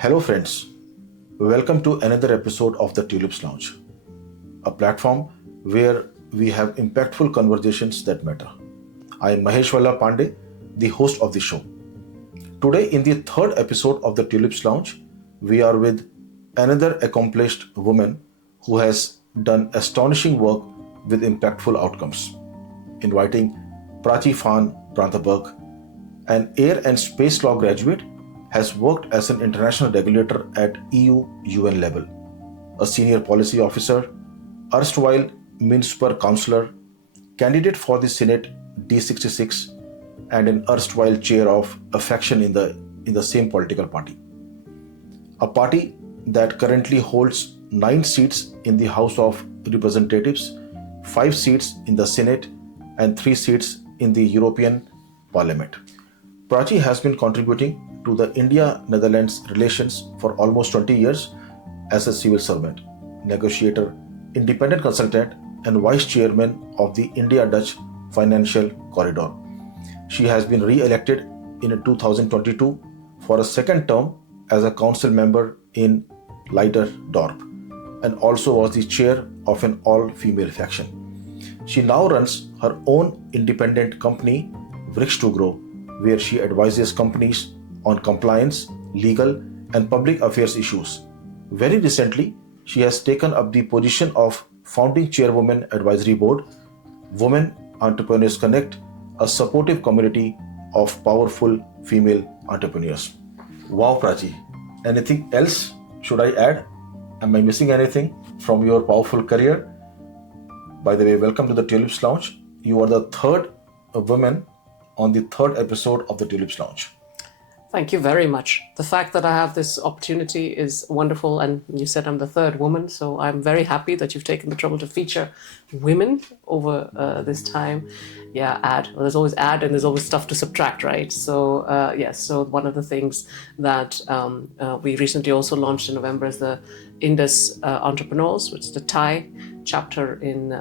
Hello friends, welcome to another episode of the Tulips Lounge, a platform where we have impactful conversations that matter. I am Maheshwala Pandey, the host of the show. Today in the third episode of the Tulips Lounge, we are with another accomplished woman who has done astonishing work with impactful outcomes. Inviting Prachee van Brandenburg, an air and space law graduate, has worked as an international regulator at EU-UN level, a senior policy officer, erstwhile municipal councillor, candidate for the Senate D66, and an erstwhile chair of a faction in the same political party. A party that currently holds 9 seats in the House of Representatives, 5 seats in the Senate, and 3 seats in the European Parliament. Prachee has been contributing to the India-Netherlands relations for almost 20 years as a civil servant, negotiator, independent consultant, and vice chairman of the India-Dutch Financial Corridor. She has been re-elected in 2022 for a second term as a council member in Leiderdorp and also was the chair of an all-female faction. She now runs her own independent company, Vrix to Grow, where she advises companies on compliance, legal, and public affairs issues. Very recently, she has taken up the position of founding chairwoman advisory board, Women Entrepreneurs Connect, a supportive community of powerful female entrepreneurs. Wow, Prachee. Anything else should I add? Am I missing anything from your powerful career? By the way, welcome to the Tulips Lounge. You are the third woman on the third episode of the Tulips Lounge. Thank you very much. The fact that I have this opportunity is wonderful, and you said I'm the third woman, so I'm very happy that you've taken the trouble to feature women over this time. There's always add and there's always stuff to subtract, right? So so one of the things that we recently also launched in November is the Indus Entrepreneurs, which is the Thai chapter in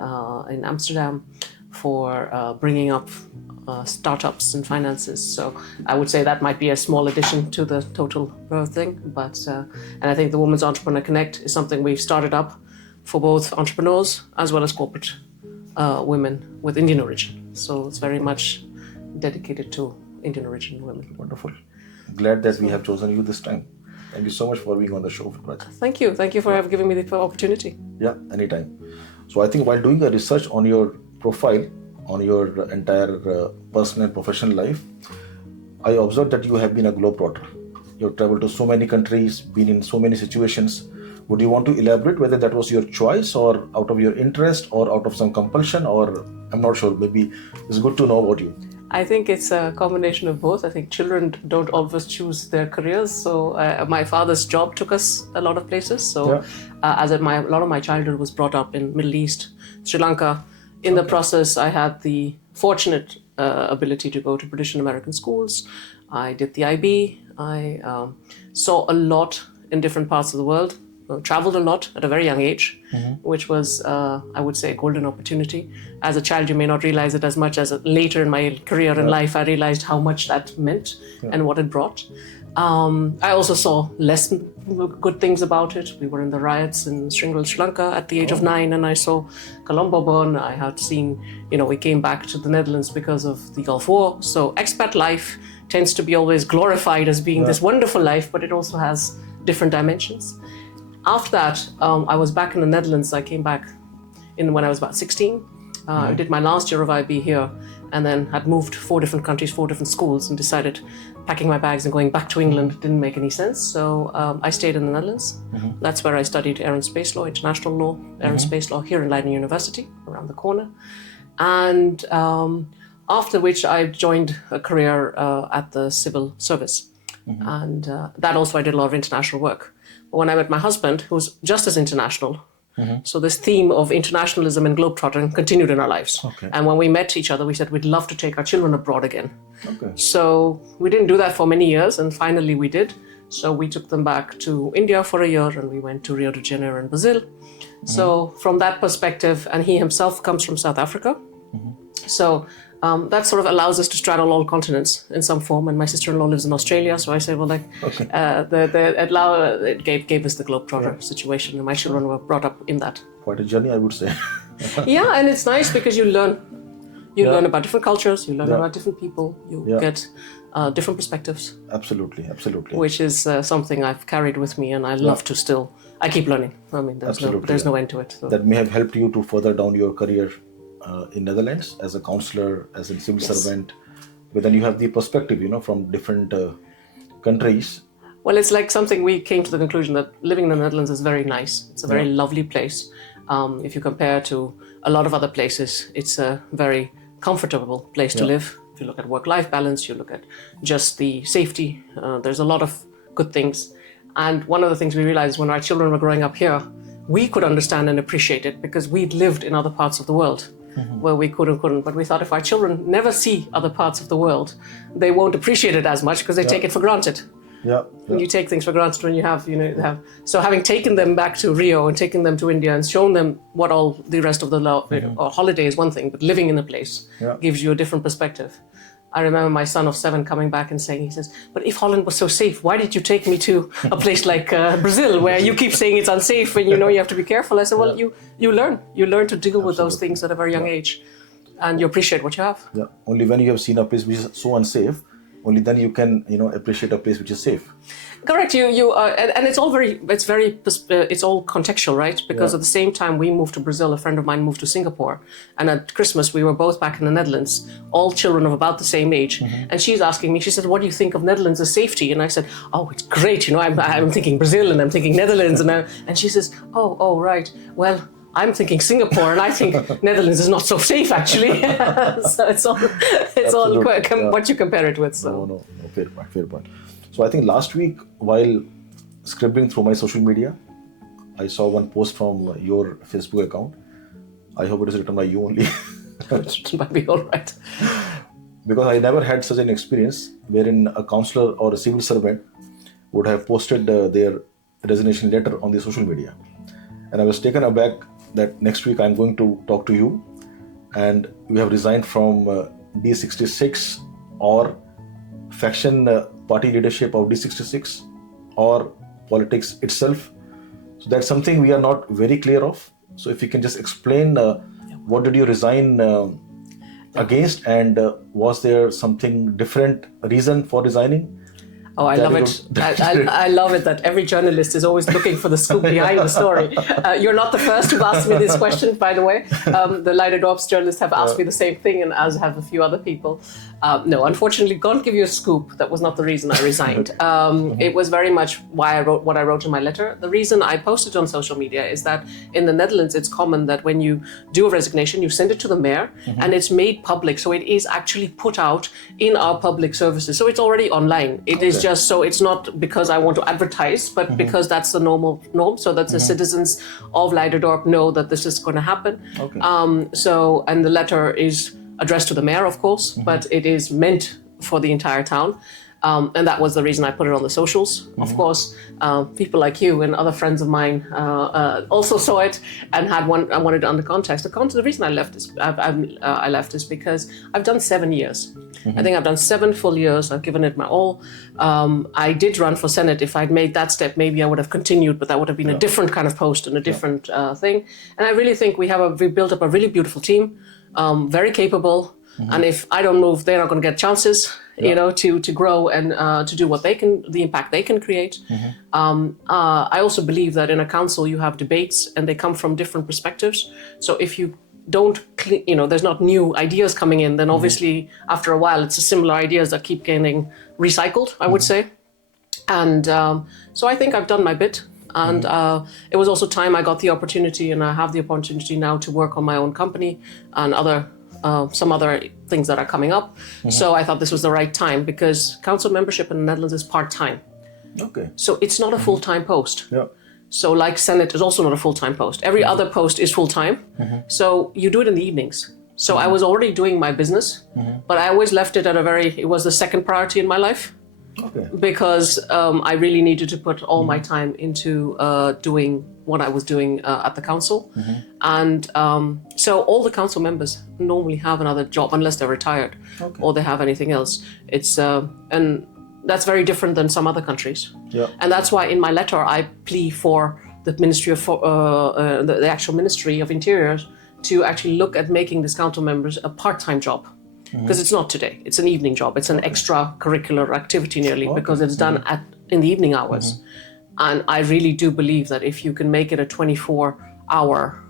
Amsterdam for bringing up startups and finances. So I would say that might be a small addition to the total thing. But and I think the Women's Entrepreneur Connect is something we've started up for both entrepreneurs as well as corporate women with Indian origin. So it's very much dedicated to Indian origin women. Wonderful. Glad that we have chosen you this time. Thank you so much for being on the show, Prachee. Thank you. Thank you for giving me the opportunity. Yeah, anytime. So I think while doing a research on your profile, on your entire personal and professional life, I observed that you have been a globe-trotter. You have traveled to so many countries, been in so many situations. Would you want to elaborate whether that was your choice or out of your interest or out of some compulsion, or I'm not sure, maybe it's good to know about you. I think it's a combination of both. I think children don't always choose their careers. So my father's job took us a lot of places. So a lot of my childhood was brought up in Middle East, Sri Lanka. In the process, I had the fortunate ability to go to British and American schools. I did the IB. I saw a lot in different parts of the world, traveled a lot at a very young age, which was, I would say, a golden opportunity. As a child, you may not realize it as much as later in my career and life, I realized how much that meant and what it brought. I also saw less good things about it. We were in the riots in Sri Lanka at the age of 9, and I saw Colombo burn. I had seen, we came back to the Netherlands because of the Gulf War. So expat life tends to be always glorified as being this wonderful life, but it also has different dimensions. After that, I was back in the Netherlands. I came back when I was about 16. I did my last year of IB here, and then had moved 4 different countries, 4 different schools, and decided packing my bags and going back to England didn't make any sense. So I stayed in the Netherlands. That's where I studied air and space law, international law, air and space law here in Leiden University, around the corner. And after which I joined a career at the civil service. And that also I did a lot of international work. But when I met my husband, who's just as international, so this theme of internationalism and globe-trotting continued in our lives. Okay. And when we met each other, we said we'd love to take our children abroad again. Okay. So we didn't do that for many years, and finally we did. So we took them back to India for a year, and we went to Rio de Janeiro in Brazil. So from that perspective, and he himself comes from South Africa. So that sort of allows us to straddle all continents in some form. And my sister-in-law lives in Australia, so I say, well, like, it gave us the Globe-trotter situation, and my children were brought up in that. Quite a journey, I would say. Yeah, and it's nice because you learn about different cultures, you learn about different people, you get different perspectives. Absolutely. Which is something I've carried with me, and I love to still. I keep learning. I mean, there's no end to it. So. That may have helped you to further down your career in Netherlands as a councillor, as a civil servant. But then you have the perspective, from different countries. Well, it's like something we came to the conclusion that living in the Netherlands is very nice. It's a very lovely place. If you compare to a lot of other places, it's a very comfortable place to live. If you look at work-life balance, you look at just the safety, there's a lot of good things. And one of the things we realized when our children were growing up here, we could understand and appreciate it because we'd lived in other parts of the world where we couldn't. But we thought if our children never see other parts of the world, they won't appreciate it as much because they take it for granted. You take things for granted when you have. So having taken them back to Rio and taken them to India and shown them what all the rest of the or holiday is one thing, but living in a place gives you a different perspective. I remember my son of 7 coming back and saying, he says, but if Holland was so safe, why did you take me to a place like Brazil where you keep saying it's unsafe and you have to be careful? I said, well, you learn to deal with those things at a very young age and you appreciate what you have. Only when you have seen a place which is so unsafe, only then you can appreciate a place which is safe. Correct. And it's all contextual, right? Because at the same time we moved to Brazil, a friend of mine moved to Singapore, and at Christmas we were both back in the Netherlands, all children of about the same age. And she's asking me, she said, what do you think of Netherlands as safety? And I said, oh, it's great. I'm thinking Brazil and I'm thinking Netherlands, and she says, oh, right. Well, I'm thinking Singapore, and I think Netherlands is not so safe, actually. So it's all what you compare it with. So. No, fair point. So I think last week, while scribbling through my social media, I saw one post from your Facebook account. I hope it is written by you only. It might be all right. Because I never had such an experience wherein a councillor or a civil servant would have posted their resignation letter on their social media. And I was taken aback that next week I'm going to talk to you, and you have resigned from D66 or faction party leadership of D66 or politics itself. So that's something we are not very clear of. So if you can just explain what did you resign against, and was there something different reason for resigning? Oh, I love it. I love it that every journalist is always looking for the scoop behind the story. You're not the first who've asked me this question, by the way. The Leiderdorp journalists have asked me the same thing, and as have a few other people. No, unfortunately, can't give you a scoop. That was not the reason I resigned. It was very much why I wrote what I wrote in my letter. The reason I posted on social media is that in the Netherlands, it's common that when you do a resignation, you send it to the mayor, and it's made public. So it is actually put out in our public services. So it's already online. It is just so it's not because I want to advertise, but because that's the norm, so that the citizens of Leiderdorp know that this is going to happen. And the letter is addressed to the mayor, of course, but it is meant for the entire town. And that was the reason I put it on the socials. Of course, people like you and other friends of mine also saw it and I wanted it under context. The reason I left is because I've done 7 years. I think I've done 7 full years. I've given it my all. I did run for Senate. If I'd made that step, maybe I would have continued, but that would have been a different kind of post and a different thing. And I really think we built up a really beautiful team, very capable. And if I don't move, they're not going to get chances, to grow and to do the impact they can create. I also believe that in a council you have debates and they come from different perspectives. So if you don't, there's not new ideas coming in, then obviously after a while it's the similar ideas that keep getting recycled, I would say. And so I think I've done my bit. And it was also time I got the opportunity, and I have the opportunity now to work on my own company and some other things that are coming up. So I thought this was the right time because council membership in the Netherlands is part-time. Okay. So it's not a full-time post. So like Senate is also not a full-time post. Every other post is full-time. So you do it in the evenings. So I was already doing my business, but I always left it it was the second priority in my life. Okay. because I really needed to put all my time into doing what I was doing at the council. And so all the council members normally have another job unless they're retired or they have anything else. It's and that's very different than some other countries. Yeah. And that's why in my letter I plea for the Ministry of the actual Ministry of Interior to actually look at making this council members a part-time job. Because it's not today. It's an evening job. It's an extracurricular activity nearly because it's done in the evening hours. And I really do believe that if you can make it a 24-hour,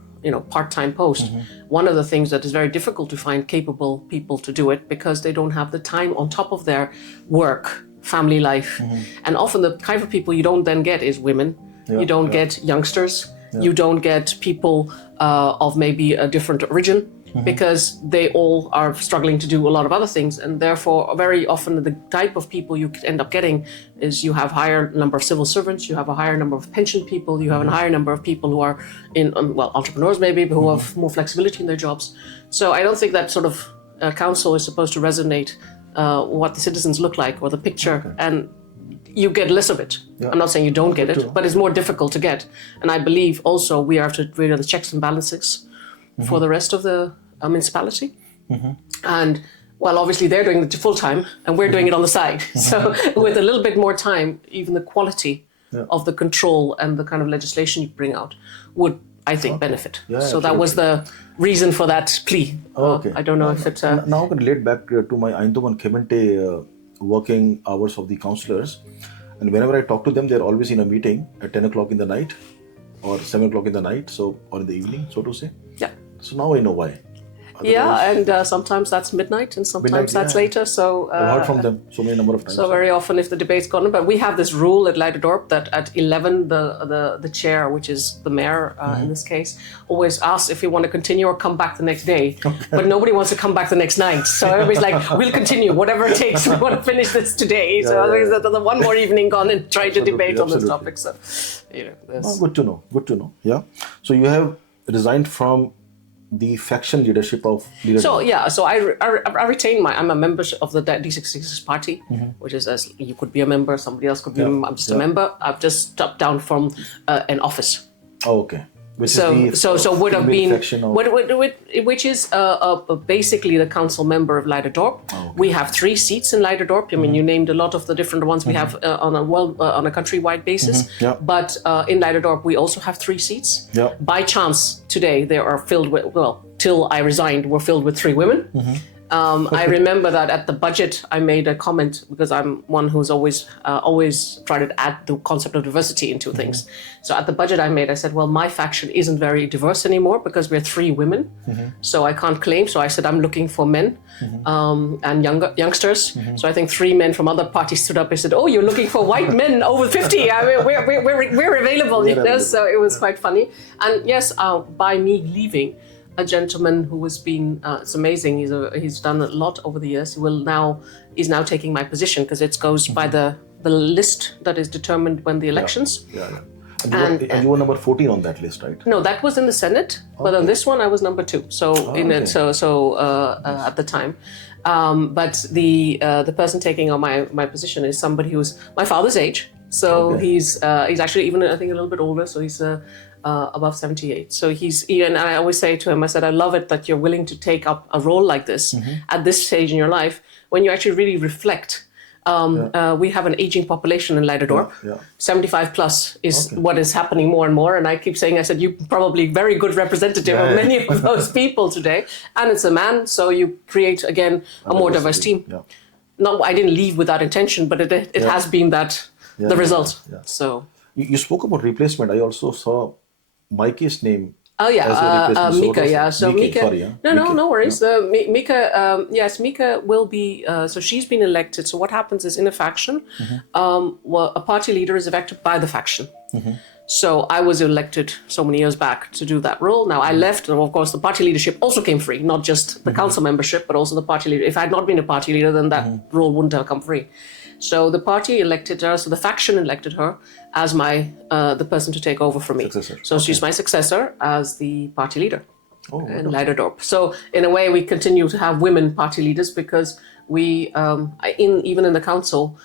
part-time post, one of the things that is very difficult to find capable people to do it because they don't have the time on top of their work, family life. And often the kind of people you don't then get is women. You don't get youngsters. You don't get people of maybe a different origin. Because they all are struggling to do a lot of other things, and therefore very often the type of people you end up getting is you have higher number of civil servants, you have a higher number of pension people, you have a higher number of people who are in entrepreneurs maybe, but who have more flexibility in their jobs. So I don't think that sort of council is supposed to resonate what the citizens look like or the picture, and you get less of it. I'm not saying you don't get it, but it's more difficult to get. And I believe also we are the checks and balances for the rest of the municipality. And well, obviously they're doing it full time and we're doing it on the side. So with a little bit more time, even the quality of the control and the kind of legislation you bring out would, I think, benefit. So that was the reason for that plea. I don't know if it's... Now I can relate back to my Eindhoven and Kemente working hours of the councillors. And whenever I talk to them, they're always in a meeting at 10 o'clock in the night or 7 o'clock in the night, or in the evening, so to say. Yeah. So now I know why. Otherwise, and sometimes that's midnight and sometimes that's later. So I've heard from them so many number of times. So very often if the debate's gone, but we have this rule at Leiderdorp that at 11 the chair, which is the mayor in this case, always asks if you want to continue or come back the next day. But nobody wants to come back the next night. So everybody's like, we'll continue, whatever it takes. We want to finish this today. So otherwise there's one more evening gone and try to debate on this topic. So, good to know. Good to know. Yeah. So you have resigned from the faction leadership of Leiderdorp. So I retain I'm a member of the D66 party, which is as you could be a member, somebody else could be. I'm just a member. I've just stepped down from an office. Oh, okay. Which would have been which is basically the council member of Leiderdorp. We have 3 seats in Leiderdorp. I mean, you named a lot of the different ones we have on a countrywide basis. But in Leiderdorp, we also have 3 seats. By chance, today they are filled with till I resigned, were filled with 3 women. I remember that at the budget, I made a comment because I'm one who's always tried to add the concept of diversity into things. So at the budget I said, well, my faction isn't very diverse anymore because we're 3 women. So I can't claim. So I said, I'm looking for men and youngsters. So I think 3 men from other parties stood up and said, oh, you're looking for white men over 50. I mean, we're available. So it was quite funny. And yes, by me leaving, a gentleman who has been, it's amazing, he's done a lot over the years, is now taking my position because it goes by the list that is determined when the elections. And you were number 14 on that list, right? No, that was in the Senate, but on this one I was number 2. So at the time. But the person taking on my position is somebody who's my father's age. So he's actually even, I think, a little bit older. So he's above 78. So and I always say to him, I said, I love it that you're willing to take up a role like this at this stage in your life when you actually really reflect. We have an aging population in Leiderdorp. 75 plus is what is happening more and more. And I keep saying, I said, you're probably very good representative of many of those people today. And it's a man, so you create, again, a more diverse team. No, I didn't leave with that intention, but it has been that the result. So you spoke about replacement. I also saw Mikey's name. Oh yeah, Mika. So Mika. Sorry, no worries. Mika. Yes, Mika will be. So she's been elected. So what happens is in a faction, a party leader is elected by the faction. So I was elected so many years back to do that role. Now I left, and of course the party leadership also came free, not just the council membership, but also the party leader. If I had not been a party leader, then that role wouldn't have come free. So the party elected her, so the faction elected her as the person to take over from me. Successor. So she's my successor as the party leader in Leiderdorp. So in a way, we continue to have women party leaders because we, even in the council,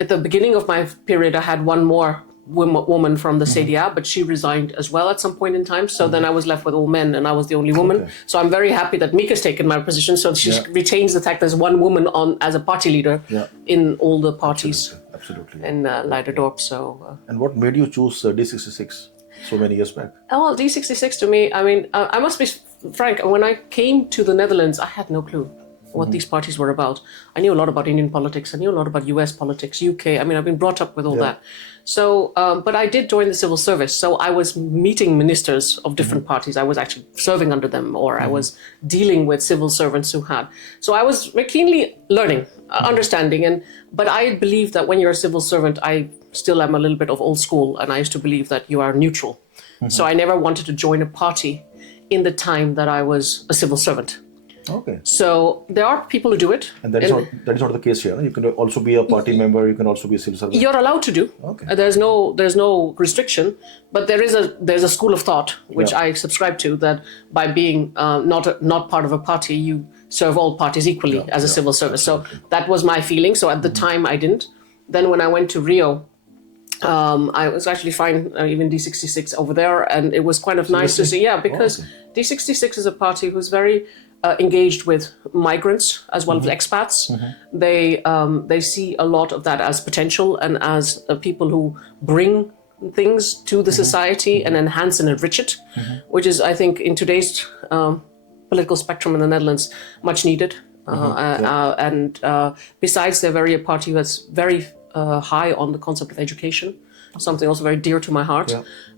at the beginning of my period, I had one more woman from the CDA, but she resigned as well at some point in time. So then I was left with all men and I was the only woman. Okay. So I'm very happy that Mika's taken my position. So she retains the fact there's one woman on as a party leader in all the parties. Absolutely. In Leiderdorp. So. And what made you choose D66 so many years back? Well, D66 to me, I mean, I must be frank, when I came to the Netherlands, I had no clue what these parties were about. I knew a lot about Indian politics. I knew a lot about US politics, UK. I mean, I've been brought up with all that. So, but I did join the civil service. So I was meeting ministers of different parties. I was actually serving under them, or I was dealing with civil servants who had. So I was very keenly learning, understanding. But I believe that when you're a civil servant, I still am a little bit of old school. And I used to believe that you are neutral. So I never wanted to join a party in the time that I was a civil servant. Okay. So there are people who do it. And that is not the case here. You can also be a party member. You can also be a civil servant. You're allowed to do. Okay. There's no restriction, but there's a school of thought which I subscribe to, that by being not part of a party, you serve all parties equally as a civil service. So that was my feeling. So at the time I didn't. Then when I went to Rio, I was actually fine, even D66 over there, and it was kind of nice to see. Yeah, because D66 is a party who's very engaged with migrants as well as expats. They see a lot of that as potential and as people who bring things to the society and enhance and enrich it, which is, I think, in today's political spectrum in the Netherlands, much needed. And besides, they're a party that's very high on the concept of education, something also very dear to my heart,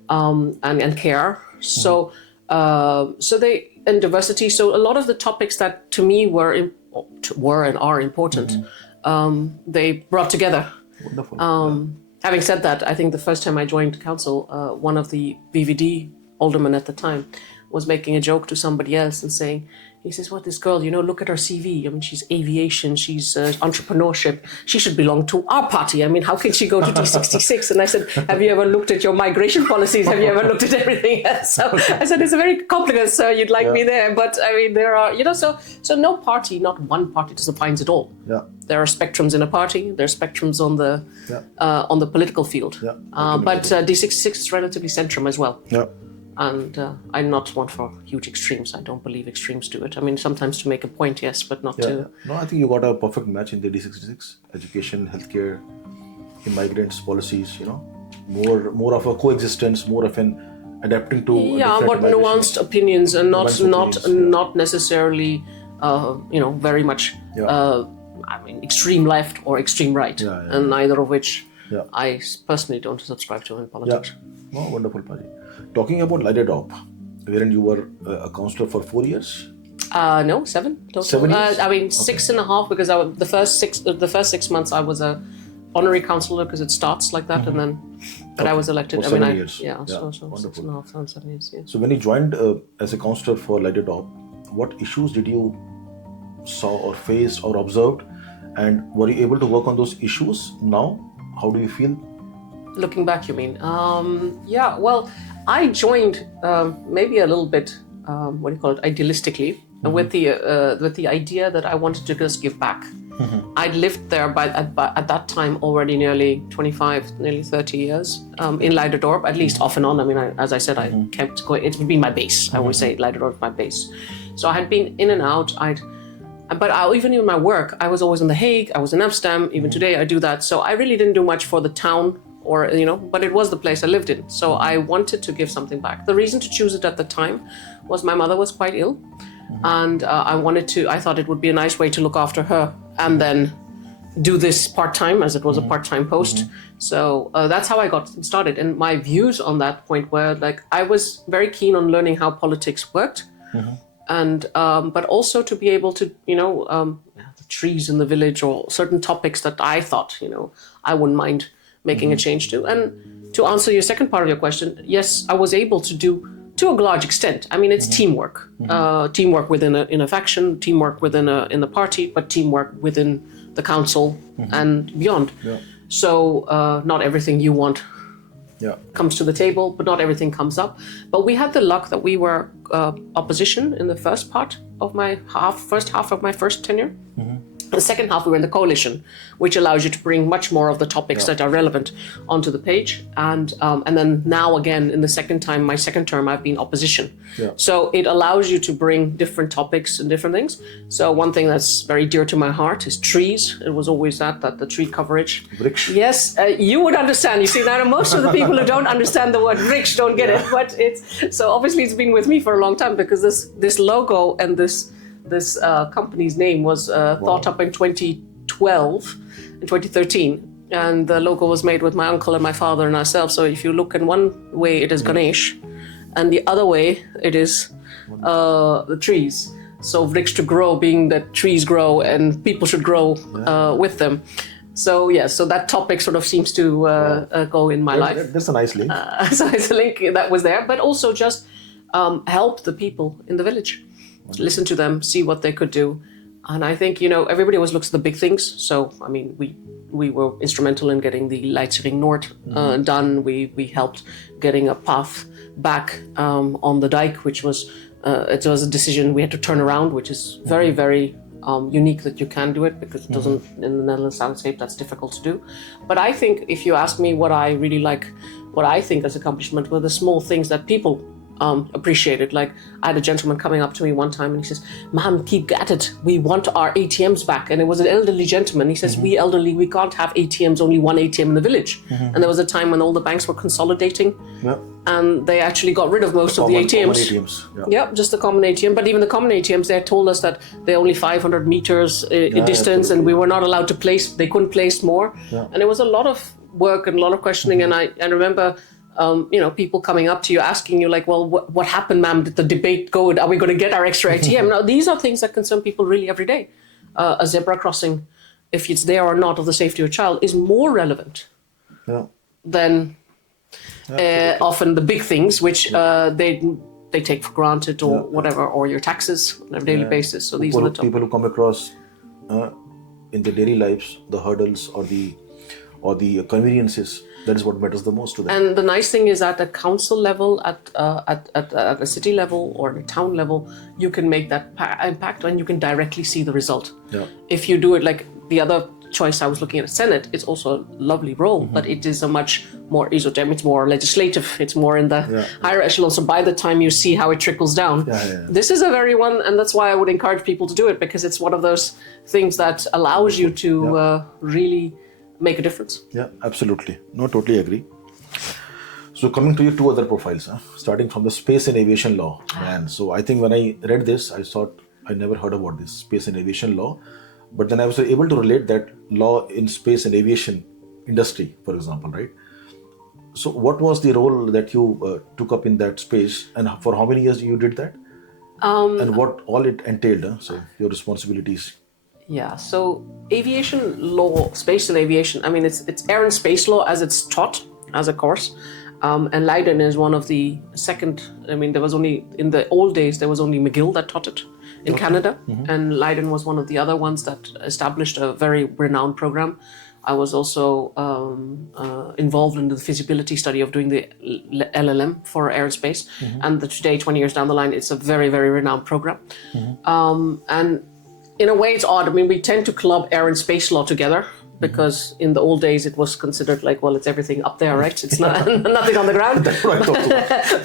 and care. So they, and diversity. So a lot of the topics that to me were and are important, they brought together. Wonderful. Having said that, I think the first time I joined council, one of the VVD aldermen at the time was making a joke to somebody else and saying, he says, "What, this girl, look at her CV. I mean, she's aviation, she's entrepreneurship. She should belong to our party. I mean, how can she go to D66? And I said, have you ever looked at your migration policies? Have you ever looked at everything else? So I said, it's a very complicated, sir. You'd like me there. But I mean, there are, so no party, not one party defines it all. Yeah. There are spectrums in a party. There are spectrums on the political field. Yeah. But D66 is relatively centrum as well. Yeah. And I'm not one for huge extremes. I don't believe extremes do it. I mean, sometimes to make a point, yes, but not to... No, I think you got a perfect match in the D66. Education, healthcare, immigrants, policies, more of a coexistence, more of an adapting to... but nuanced opinions and not necessarily, very much, extreme left or extreme right. And neither of which I personally don't subscribe to in politics. Yeah. No, wonderful, Prachee. Talking about Leiderdorp, wherein you were a councillor for 4 years? No, 7 total. 7 years? 6.5, because the first 6 months I was a honorary councillor, because it starts like that, and then I was elected. For 7 years. So wonderful. 6.5, 7 years. Yeah. So when you joined as a councillor for Leiderdorp, what issues did you saw or face or observed, and were you able to work on those issues now? How do you feel? Looking back, you mean? Well, I joined maybe a little bit, idealistically, with the idea that I wanted to just give back. I'd lived there at that time already nearly 25, nearly 30 years in Leiderdorp, at least off and on. I mean, as I said, I kept going. It's been my base. I always say Leiderdorp is my base. So I had been in and out. Even in my work, I was always in The Hague. I was in Amsterdam. Even today, I do that. So I really didn't do much for the town, but it was the place I lived in. So I wanted to give something back. The reason to choose it at the time was my mother was quite ill. And I thought it would be a nice way to look after her and then do this part-time, as it was a part-time post. So that's how I got started. And my views on that point were, I was very keen on learning how politics worked. And but also to be able to, the trees in the village or certain topics that I thought, I wouldn't mind making a change to. And to answer your second part of your question, yes, I was able to do to a large extent. I mean, it's teamwork, teamwork within a faction, teamwork within a party, but teamwork within the council and beyond. Yeah. So not everything you want comes to the table, but not everything comes up. But we had the luck that we were opposition in the first half of my first tenure. The second half, we were in the coalition, which allows you to bring much more of the topics that are relevant onto the page. And then now again, in the my second term, I've been opposition. Yeah. So it allows you to bring different topics and different things. So one thing that's very dear to my heart is trees. It was always that the tree coverage. Vriksh. Yes, you would understand. You see, now most of the people who don't understand the word vriksh don't get it. But so obviously it's been with me for a long time, because this logo and this company's name was thought up in 2012, in 2013. And the logo was made with my uncle and my father and ourselves. So if you look in one way, it is Ganesh. And the other way, it is the trees. So vriksh, to grow, being that trees grow and people should grow with them. So so that topic sort of seems to go in my life. That's a nice link. So it's a link that was there, but also just help the people in the village. Listen to them, see what they could do. And I think, everybody always looks at the big things. So, I mean, we were instrumental in getting the Leiderdorp North done. We helped getting a path back on the dike, which was, it was a decision we had to turn around, which is very, very unique that you can do it, because it doesn't, in the Netherlands landscape, that's difficult to do. But I think if you ask me what I really like, what I think as accomplishment were the small things that people appreciated. Like, I had a gentleman coming up to me one time and he says, "Ma'am, keep at it. We want our ATMs back." And it was an elderly gentleman. He says, "We elderly, we can't have ATMs, only one ATM in the village." And there was a time when all the banks were consolidating, and they actually got rid of most of the ATMs. Common ATMs. Yep, just the common ATM. But even the common ATMs, they had told us that they're only 500 meters in distance, and we were not allowed to place, they couldn't place more. And it was a lot of work and a lot of questioning. And I remember people coming up to you, asking you like, "Well, what happened, ma'am? Did the debate go? Are we going to get our extra ATM?" Now, these are things that concern people really every day. A zebra crossing, if it's there or not, of the safety of a child, is more relevant than often the big things, which they take for granted or whatever, or your taxes on a daily basis. So these are the top. People who come across in their daily lives, the hurdles or the conveniences. That is what matters the most to them. And the nice thing is, at a council level, at a city level or a town level, you can make that impact and you can directly see the result. If you do it like the other choice I was looking at, Senate, it's also a lovely role, but it is a much more esoteric, it's more legislative, it's more in the higher echelon. So by the time you see how it trickles down, this is a very one, and that's why I would encourage people to do it, because it's one of those things that allows you to really make a difference. Yeah, absolutely. No, totally agree. So coming to your two other profiles, starting from the space and aviation law. Man, so I think when I read this, I thought I never heard about this space and aviation law. But then I was able to relate that law in space and aviation industry, for example, right? So what was the role that you took up in that space, and for how many years you did that? And what all it entailed, so your responsibilities? Yeah, so aviation law, space and aviation, I mean, it's air and space law as it's taught as a course. And Leiden is one of the second, I mean, there was only, in the old days, there was only McGill that taught it in Canada. And Leiden was one of the other ones that established a very renowned program. I was also involved in the feasibility study of doing the LLM for air and space. And today, 20 years down the line, it's a very, very renowned program. And in a way, it's odd. I mean, we tend to club air and space law together, because in the old days it was considered like, well, it's everything up there, right? It's not nothing on the ground.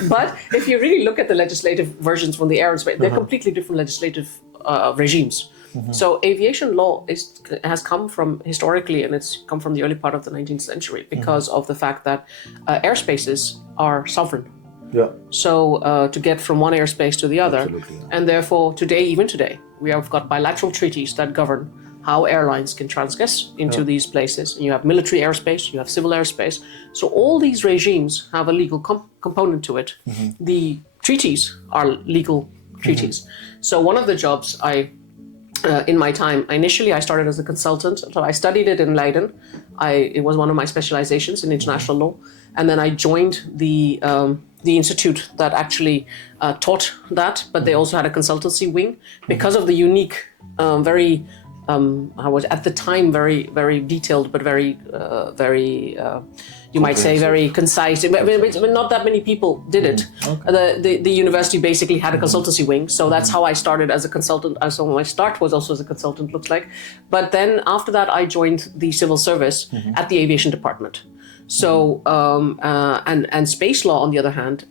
But if you really look at the legislative versions from the air and space, they're completely different legislative regimes. So aviation law has come from historically, and it's come from the early part of the 19th century because of the fact that airspaces are sovereign. So to get from one airspace to the other, and therefore today, even today, we have got bilateral treaties that govern how airlines can transgress into these places. And you have military airspace, you have civil airspace. So all these regimes have a legal component to it. The treaties are legal treaties. So one of the jobs in my time, initially I started as a consultant. So I studied it in Leiden. It was one of my specializations in international law. And then I joined the institute that actually taught that, but they also had a consultancy wing because of the unique, very I was at the time very, very detailed, but very, you might say, very concise. Not that many people did it. Okay. The university basically had a consultancy wing, so that's how I started as a consultant. So my start was also as a consultant, looks like. But then after that, I joined the civil service at the aviation department. So, and space law, on the other hand,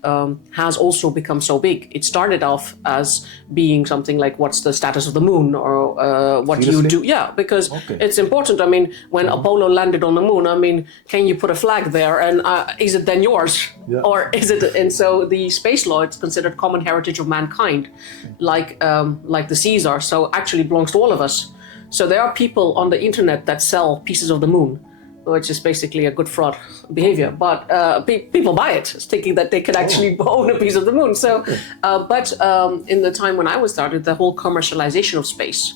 has also become so big. It started off as being something like, what's the status of the moon, or what do you do? Yeah, because it's important. I mean, when Apollo landed on the moon, I mean, can you put a flag there, and is it then yours? Yeah. Or is it? And so the space law, it's considered common heritage of mankind, like the seas are. So actually belongs to all of us. So there are people on the internet that sell pieces of the moon, which is basically a good fraud behavior, but people buy it, thinking that they could actually own a piece of the moon. So, but in the time when I was started, the whole commercialization of space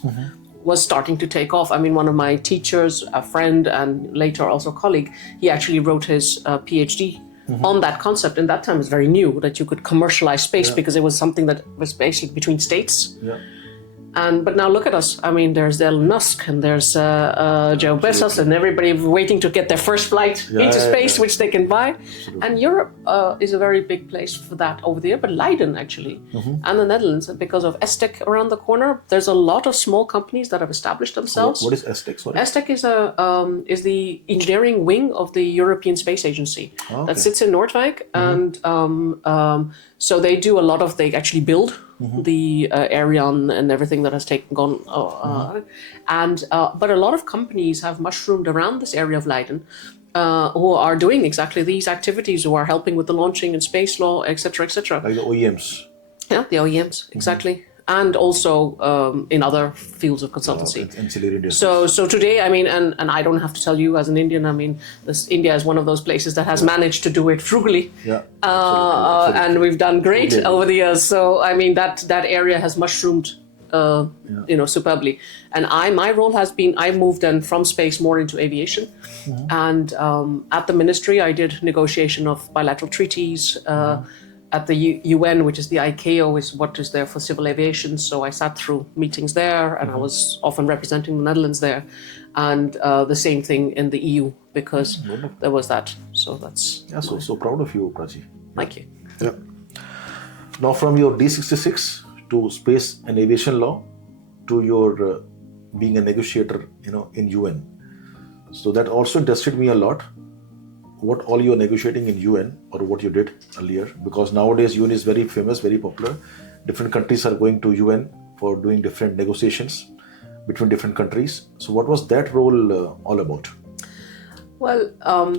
was starting to take off. I mean, one of my teachers, a friend, and later also a colleague, he actually wrote his PhD on that concept. And that time it was very new that you could commercialize space because it was something that was basically between states. Yeah. But now look at us. I mean, there's Elon Musk and there's Joe Bezos and everybody waiting to get their first flight into space, which they can buy. Absolutely. And Europe is a very big place for that over there. But Leiden, actually, and the Netherlands, because of S01 around the corner, there's a lot of small companies that have established themselves. What is S01? Sorry? S01 is the engineering wing of the European Space Agency that sits in Noordwijk. And so they do a lot of, they actually build the Ariane and everything that has gone. But a lot of companies have mushroomed around this area of Leiden who are doing exactly these activities, who are helping with the launching and space law, etc., etc. Like the OEMs. Yeah, the OEMs, exactly. And also in other fields of consultancy. So today, I mean, and I don't have to tell you as an Indian, I mean, India is one of those places that has managed to do it frugally. Yeah. Absolutely. And we've done great over the years. So, I mean, that area has mushroomed, superbly. And my role has been, I moved then from space more into aviation. And at the ministry, I did negotiation of bilateral treaties, at the UN, which is the ICAO, is what is there for civil aviation. So I sat through meetings there, and I was often representing the Netherlands there. And the same thing in the EU, because there was that. So that's... Yeah, so proud of you, Prachee. Thank you. Yeah. Now from your D66 to space and aviation law to your being a negotiator, in UN. So that also interested me a lot. What all you are negotiating in UN, or what you did earlier, because nowadays UN is very famous, very popular. Different countries are going to UN for doing different negotiations between different countries. So what was that role all about? Well,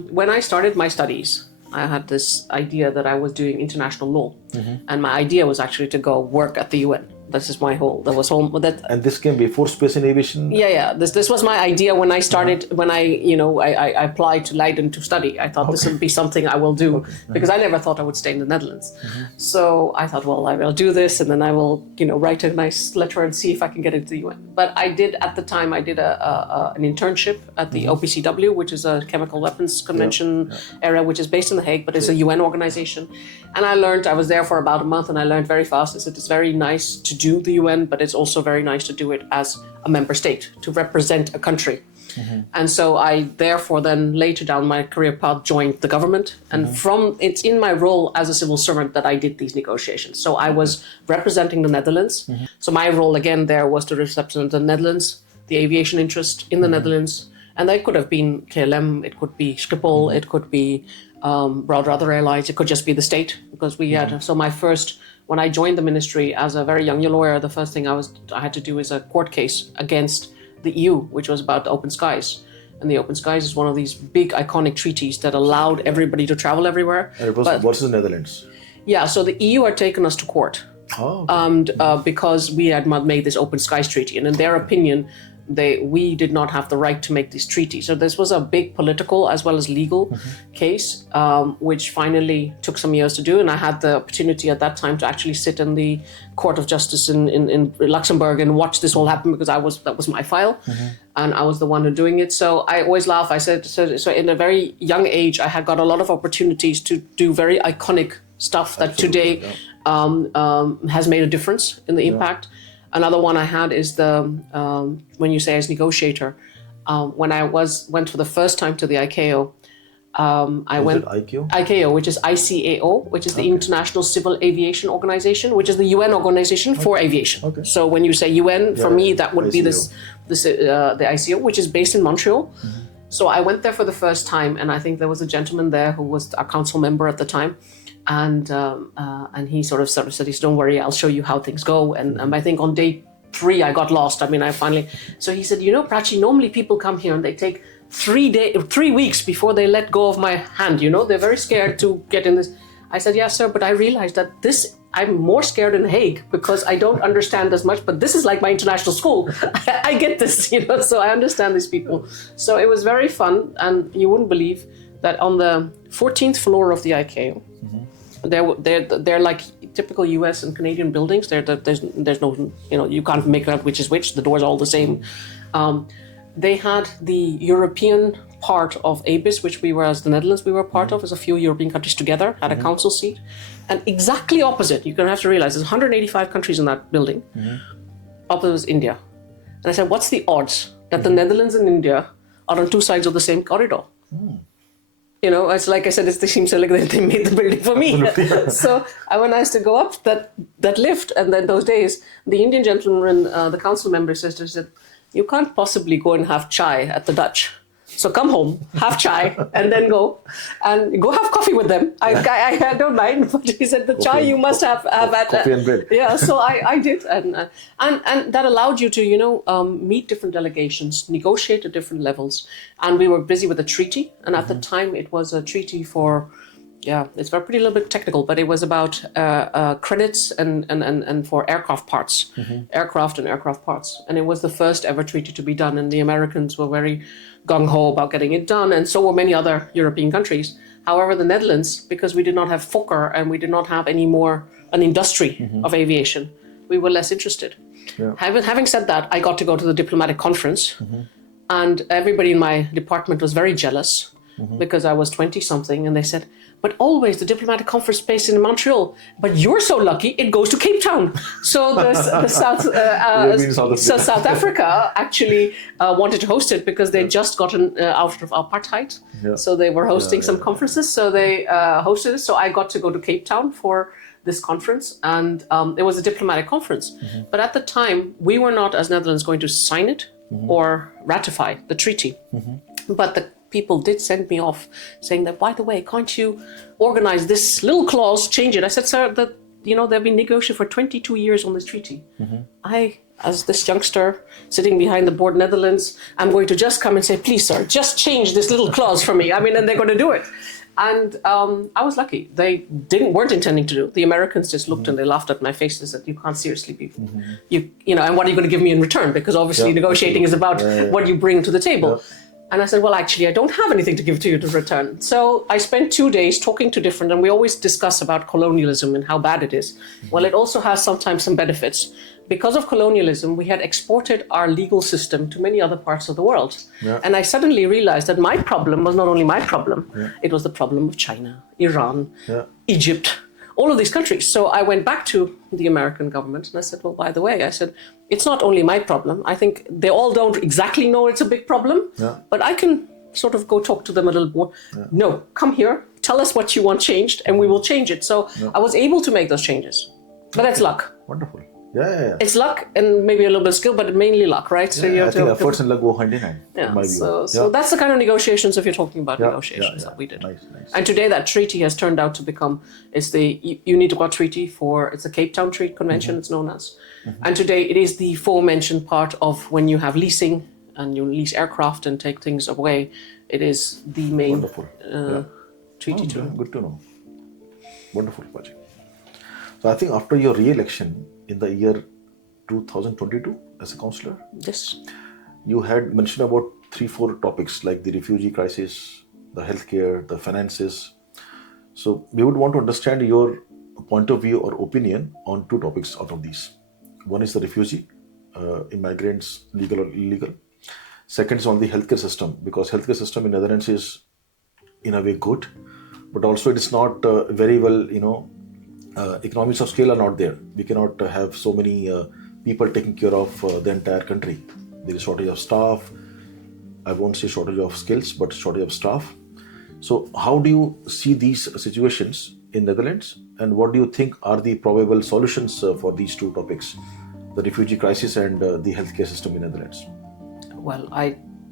when I started my studies, I had this idea that I was doing international law, and my idea was actually to go work at the UN. This is my whole. And this came before space and aviation. Yeah. This was my idea when I started. When I applied to Leiden to study. I thought this would be something I will do because I never thought I would stay in the Netherlands. So I thought, well, I will do this, and then I will, write a nice letter and see if I can get into the UN. But I did at the time. I did an internship at the OPCW, which is a chemical weapons convention area, which is based in The Hague, but it's a UN organization. And I was there for about a month, and I learned very fast. It's very nice to do the UN, but it's also very nice to do it as a member state, to represent a country. And so I therefore then later down my career path joined the government, and it's in my role as a civil servant that I did these negotiations. So I was representing the Netherlands. So my role again there was to represent the Netherlands, the aviation interest in the Netherlands, and that could have been KLM, it could be Schiphol, it could be rather other airlines, it could just be the state, because we had, so when I joined the ministry as a very young lawyer, the first thing I had to do is a court case against the EU, which was about Open Skies. And the Open Skies is one of these big iconic treaties that allowed everybody to travel everywhere. And it was versus the Netherlands. Yeah, so the EU had taken us to court. Because we had made this Open Skies Treaty. And in their opinion, we did not have the right to make this treaty. So this was a big political as well as legal case, which finally took some years to do. And I had the opportunity at that time to actually sit in the Court of Justice in Luxembourg and watch this all happen, because that was my file, and I was the one who doing it. So I always laugh. I said, so in a very young age, I had got a lot of opportunities to do very iconic stuff that today has made a difference in the impact. Another one I had is when you say as negotiator, when I went for the first time to the ICAO, ICAO, which is ICAO, which is the International Civil Aviation Organization, which is the UN organization for aviation. Okay. So when you say UN, for me that would be the ICAO, which is based in Montreal. So I went there for the first time, and I think there was a gentleman there who was a council member at the time, and he sort of said, "Don't worry, I'll show you how things go." And I think on day 3 I got lost. I mean, so he said, Prachee, normally people come here and they take 3 weeks before they let go of my hand. They're very scared to get in this. I said, "Yes, sir, but I realized that I'm more scared in Hague because I don't understand as much, but this is like my international school. I get this, so I understand these people." So it was very fun, and you wouldn't believe that on the 14th floor of the ICAO, they're like typical US and Canadian buildings. There's no, you can't make out which is which. The doors are all the same. They had the European part of ABIS, which we were, as the Netherlands, we were part of, as a few European countries together, had a council seat. And exactly opposite, you're going to have to realize, there's 185 countries in that building. Opposite was India. And I said, what's the odds that the Netherlands and India are on 2 sides of the same corridor? It's like I said, it seems like they made the building for me. So when I used to go up that lift, and then those days, the Indian gentleman, the council member said, "You can't possibly go and have chai at the Dutch. So come home, have chai, and then go have coffee with them." I don't mind, but he said the chai you must have at coffee and bread. Yeah, so I did, and that allowed you to meet different delegations, negotiate at different levels, and we were busy with a treaty, and at the time it was a treaty for. Yeah, it's pretty a little bit technical, but it was about credits and for aircraft parts, aircraft and aircraft parts. And it was the first ever treaty to be done. And the Americans were very gung-ho about getting it done. And so were many other European countries. However, the Netherlands, because we did not have Fokker and we did not have any more an industry of aviation, we were less interested. Yeah. Having said that, I got to go to the diplomatic conference. And everybody in my department was very jealous because I was 20-something. And they said, "But always the diplomatic conference based in Montreal. But you're so lucky, it goes to Cape Town." So the South Africa actually wanted to host it because they'd just gotten out of apartheid. Yeah. So they were hosting some conferences. So they hosted it. So I got to go to Cape Town for this conference. And it was a diplomatic conference. But at the time, we were not, as Netherlands, going to sign it or ratify the treaty. But the people did send me off saying that, "By the way, can't you organize this little clause, change it?" I said, "Sir, they've been negotiating for 22 years on this treaty. I, as this youngster sitting behind the board Netherlands, I'm going to just come and say, 'Please, sir, just change this little clause for me.' And they're going to do it." And I was lucky. They weren't intending to do it. The Americans just looked and they laughed at my face and said, "You can't seriously be, and what are you going to give me in return? Because obviously negotiating is about what you bring to the table." Yeah. And I said, "Well, actually, I don't have anything to give to you to return." So I spent 2 days talking to different, and we always discuss about colonialism and how bad it is. Well, it also has sometimes some benefits. Because of colonialism, we had exported our legal system to many other parts of the world. Yeah. And I suddenly realized that my problem was not only my problem, it was the problem of China, Iran, Egypt, all of these countries. So I went back to the American government and I said, "Well, by the way," I said, "it's not only my problem. I think they all don't exactly know it's a big problem, but I can sort of go talk to them a little more. No, come here, tell us what you want changed and we will change it." So I was able to make those changes. But that's luck. Wonderful. Yeah. It's luck and maybe a little bit of skill, but mainly luck, right? So I think efforts and luck go hand in hand. Yeah. So that's the kind of negotiations, if you're talking about negotiations, that we did. Nice. And today that treaty has turned out to become, it's the Unitoqua Treaty it's the Cape Town Treaty Convention, it's known as. And today it is the aforementioned part of when you have leasing and you lease aircraft and take things away. It is the main treaty too. Good to know. Wonderful, Prachee. So I think after your re-election in the year 2022 as a councillor, yes, you had mentioned about 3-4 topics like the refugee crisis, the healthcare, the finances. So we would want to understand your point of view or opinion on 2 topics out of these. One is the refugee, immigrants, legal or illegal. Second is on the healthcare system, because healthcare system in Netherlands is in a way good, but also it is not very well, economies of scale are not there. We cannot have so many people taking care of the entire country. There is shortage of staff. I won't say shortage of skills, but shortage of staff. So how do you see these situations in Netherlands, and what do you think are the probable solutions for these two topics, the refugee crisis and the healthcare system in Netherlands? Well,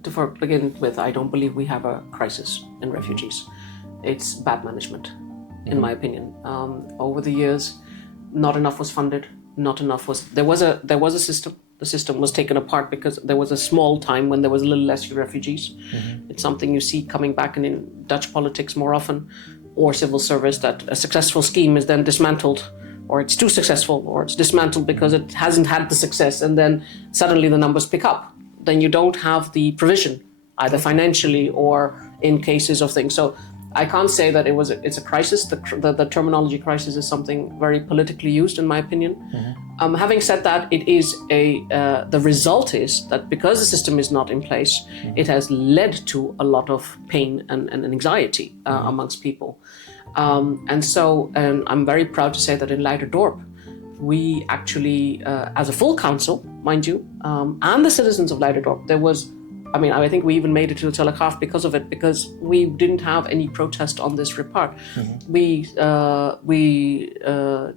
to begin with, I don't believe we have a crisis in refugees. It's bad management, in my opinion. Over the years, not enough was funded. Not enough was. There was a system. The system was taken apart because there was a small time when there was a little less refugees. It's something you see coming back in Dutch politics more often, or civil service, that a successful scheme is then dismantled, or it's too successful, or it's dismantled because it hasn't had the success, and then suddenly the numbers pick up. Then you don't have the provision, either financially or in cases of things. So I can't say that it's a crisis. The terminology crisis is something very politically used, in my opinion. Having said that, it is the result is that because the system is not in place, it has led to a lot of pain and anxiety amongst people. And I'm very proud to say that in Leiderdorp, we actually, as a full council, mind you, and the citizens of Leiderdorp, I think we even made it to the Telegraaf because of it, because we didn't have any protest on this report. We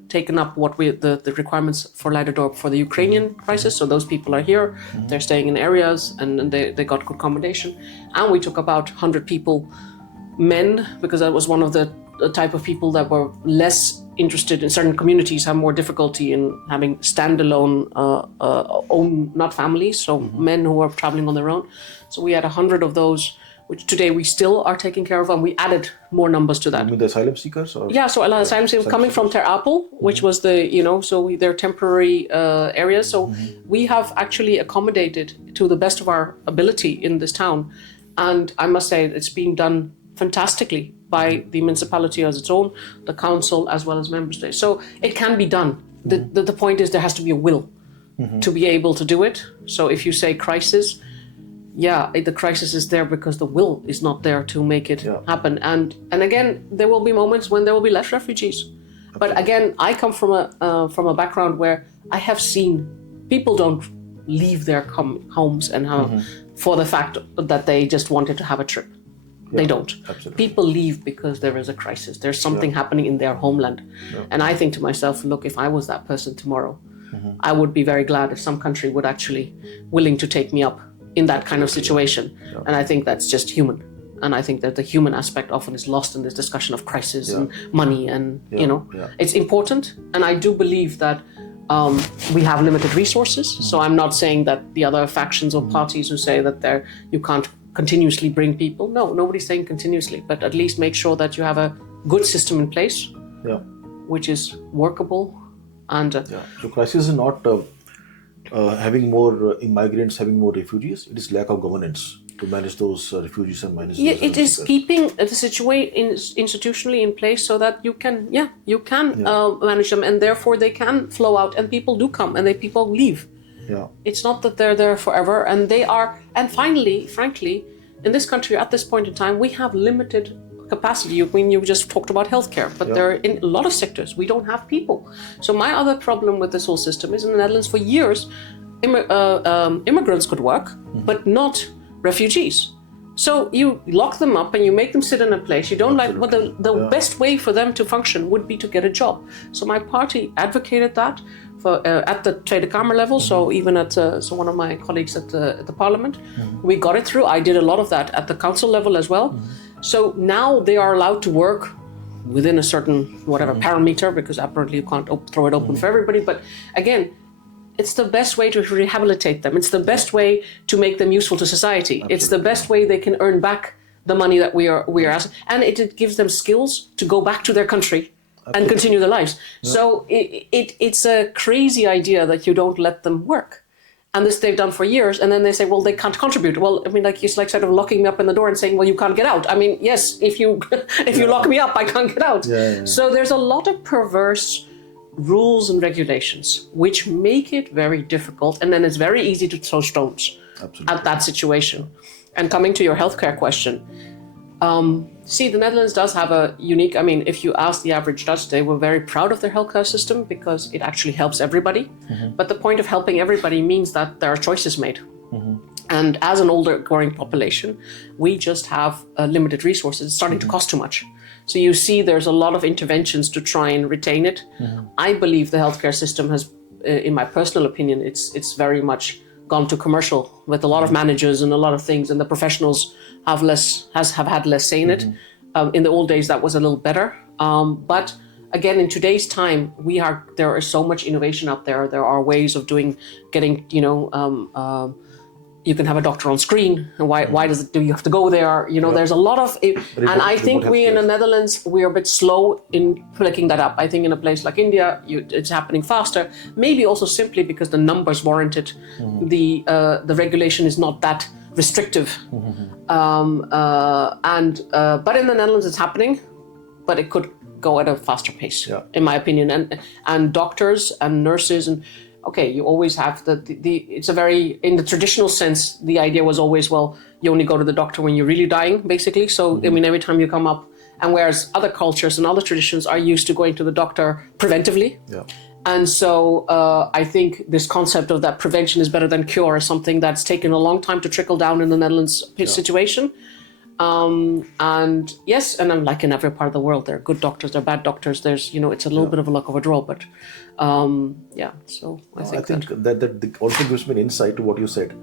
taken up the requirements for Leiderdorp for the Ukrainian crisis. So those people are here, they're staying in areas, and they got good accommodation. And we took about 100 people, men, because that was one of the type of people that were less interested in certain communities, have more difficulty in having standalone own, not families, so men who are traveling on their own. So we had 100 of those, which today we still are taking care of, and we added more numbers to that. You mean the asylum seekers? Or? Yeah, so asylum seekers coming from Ter Apel, which was they're temporary areas. So we have actually accommodated to the best of our ability in this town. And I must say it's being done fantastically by the municipality as its own, the council, as well as member states. So it can be done. The point is there has to be a will to be able to do it. So if you say crisis, the crisis is there because the will is not there to make it happen. And again, there will be moments when there will be less refugees. But again, I come from a background where I have seen people don't leave their homes and for the fact that they just wanted to have a trip. They don't. Absolutely. People leave because there is a crisis. There's something happening in their homeland. And I think to myself, look, if I was that person tomorrow, I would be very glad if some country would actually willing to take me up in that kind of situation. And I think that's just human. And I think that the human aspect often is lost in this discussion of crisis and money and, it's important. And I do believe that we have limited resources. So I'm not saying that the other factions or parties who say that you can't continuously bring people. No, nobody's saying continuously, but at least make sure that you have a good system in place, which is workable. And so crisis is not having more immigrants, having more refugees. It is lack of governance to manage those refugees and manage. Yeah, it is keeping the situation institutionally in place so that you can manage them, and therefore they can flow out, and people do come, and people leave. Yeah. It's not that they're there forever, and they are. And finally, frankly, in this country at this point in time, we have limited capacity. You just talked about healthcare, but there are in a lot of sectors we don't have people. So my other problem with this whole system is in the Netherlands for years, immigrants could work, but not refugees. So you lock them up and you make them sit in a place you don't like. But the best way for them to function would be to get a job. So my party advocated that at the Tweede Kamer level. So even at one of my colleagues at the Parliament, we got it through. I did a lot of that at the council level as well. So now they are allowed to work within a certain parameter, because apparently you can't throw it open for everybody. But again, it's the best way to rehabilitate them. It's the best way to make them useful to society. Absolutely. It's the best way they can earn back the money that we are asking. And it gives them skills to go back to their country and continue their lives. Yeah. So it's a crazy idea that you don't let them work. And this they've done for years, and then they say, well, they can't contribute. Well, I mean, it's like sort of locking me up in the door and saying, well, you can't get out. I mean, yes, if you lock me up, I can't get out. Yeah. So there's a lot of perverse rules and regulations which make it very difficult, and then it's very easy to throw stones at that situation. And coming to your healthcare question, See, the Netherlands does have a unique, I mean, if you ask the average Dutch, they were very proud of their healthcare system because it actually helps everybody. But the point of helping everybody means that there are choices made. And as an older growing population, we just have limited resources. It's starting to cost too much. So you see there's a lot of interventions to try and retain it. I believe the healthcare system has, in my personal opinion, it's very much gone to commercial with a lot of managers and a lot of things, and the professionals have had less say in it. In the old days, that was a little better. But again, in today's time, there is so much innovation out there. There are ways of getting, you can have a doctor on screen. And why do you have to go there? There's a lot of, and I think we in the Netherlands, we're a bit slow in picking that up. I think in a place like India, it's happening faster. Maybe also simply because the numbers warrant it. The regulation is not that restrictive. But in the Netherlands, it's happening, but it could go at a faster pace, in my opinion. And doctors and nurses and. Okay, you always have it's a very, in the traditional sense, the idea was always, well, you only go to the doctor when you're really dying, basically. So, I mean, every time you come up, and whereas other cultures and other traditions are used to going to the doctor preventively. And so I think this concept of that prevention is better than cure is something that's taken a long time to trickle down in the Netherlands situation. And yes, and I'm like in every part of the world, there are good doctors, there are bad doctors. There's, it's a little bit of a luck of a draw, but so I think that also gives me an insight to what you said.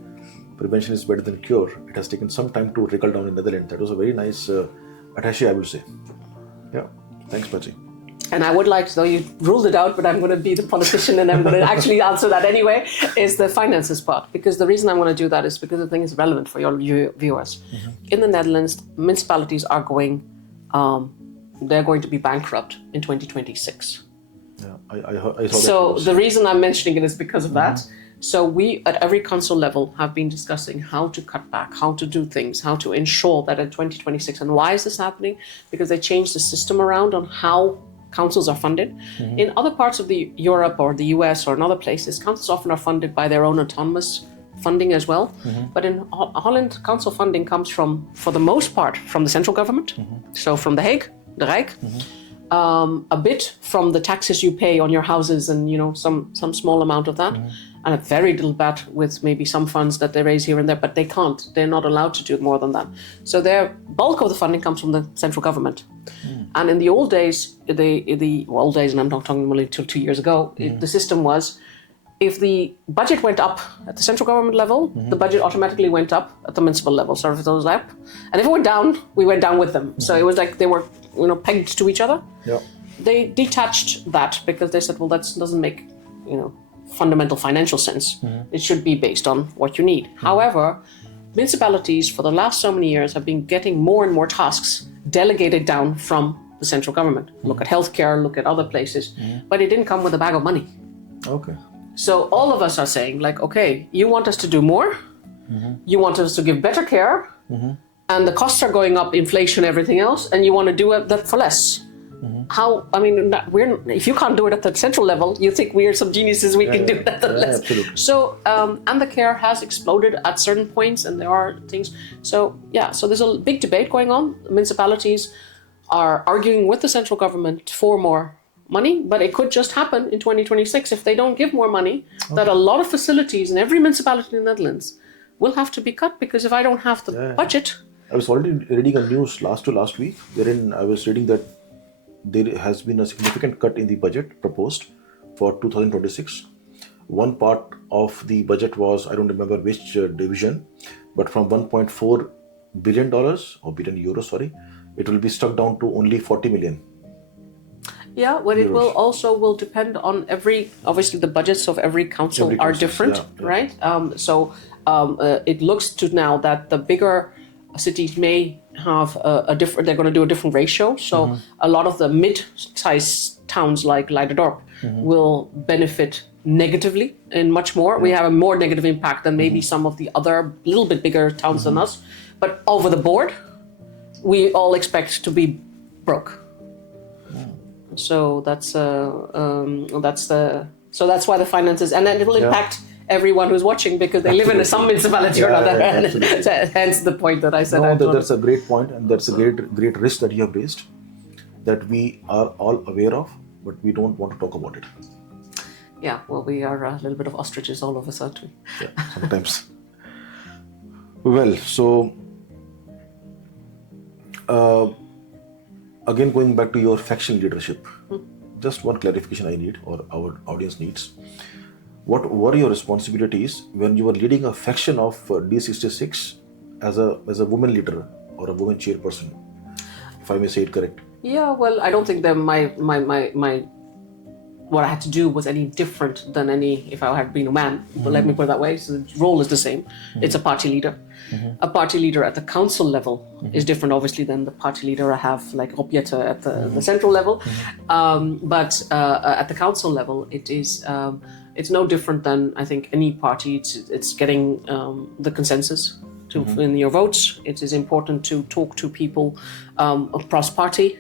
Prevention is better than cure. It has taken some time to trickle down in Netherlands. That was a very nice attaché, I will say. Yeah, thanks, Prachee. And I would like to, though you ruled it out, but I'm going to be the politician and I'm going to actually answer that anyway, is the finances part. Because the reason I want to do that is because I think it's relevant for your viewers. In the Netherlands, municipalities are they're going to be bankrupt in 2026. Yeah, I saw that. So the reason I'm mentioning it is because of that. So we, at every council level, have been discussing how to cut back, how to do things, how to ensure that in 2026, and why is this happening? Because they changed the system around on how councils are funded. In other parts of Europe or the US or in other places, councils often are funded by their own autonomous funding as well. But in Holland, council funding comes from, for the most part, from the central government. So from The Hague, the Rijk, a bit from the taxes you pay on your houses and, some small amount of that. And a very little bit with maybe some funds that they raise here and there, but they're not allowed to do more than that. So their bulk of the funding comes from the central government. And in the old days, old days, and I'm not talking only until 2 years ago, the system was, if the budget went up at the central government level, the budget automatically went up at the municipal level. So if it was up, and if it went down, we went down with them. So it was like they were, pegged to each other. They detached that because they said, well, that doesn't make, fundamental financial sense. It should be based on what you need. However, municipalities for the last so many years have been getting more and more tasks delegated down from the central government. Look at healthcare, look at other places, but it didn't come with a bag of money. Okay. So all of us are saying, like, okay, you want us to do more, you want us to give better care, and the costs are going up, inflation, everything else, and you want to do that for less. How? I mean, if you can't do it at the central level, you think we are some geniuses, we can do it at the less. Absolutely. So, and the care has exploded at certain points, and there are things. So, so there's a big debate going on. Municipalities are arguing with the central government for more money, but it could just happen in 2026 if they don't give more money, that a lot of facilities in every municipality in the Netherlands will have to be cut, because if I don't have the budget. I was already reading a news last week wherein I was reading that there has been a significant cut in the budget proposed for 2026. One part of the budget was, I don't remember which division, but from $1.4 billion or billion euros, sorry, it will be stuck down to only 40 million. Yeah, well, it will depend on obviously the budgets of every council are different, right? It looks to now that the bigger cities may have they're going to do a different ratio. So a lot of the mid-sized towns like Leiderdorp will benefit negatively and much more. We have a more negative impact than maybe some of the other little bit bigger towns than us. But over the board, we all expect to be broke. So that's why the finances, and then it will impact everyone who's watching because they live in some municipality or another. Absolutely. So, hence the point that I said. That's a great point, and that's a great risk that you have raised, that we are all aware of, but we don't want to talk about it. Yeah, well, we are a little bit of ostriches all of a sudden. Yeah, sometimes. Well, so again, going back to your faction leadership, just one clarification I need, or our audience needs. What were your responsibilities when you were leading a faction of D66 as a woman leader or a woman chairperson, if I may say it correct? Yeah, well, I don't think that my what I had to do was any different than if I had been a man. But let me put it that way. So the role is the same. It's a party leader. A party leader at the council level is different, obviously, than the party leader I have, like Robjette, at the central level. But at the council level, it's no different than, I think, any party. It's getting the consensus in your votes. It is important to talk to people across party.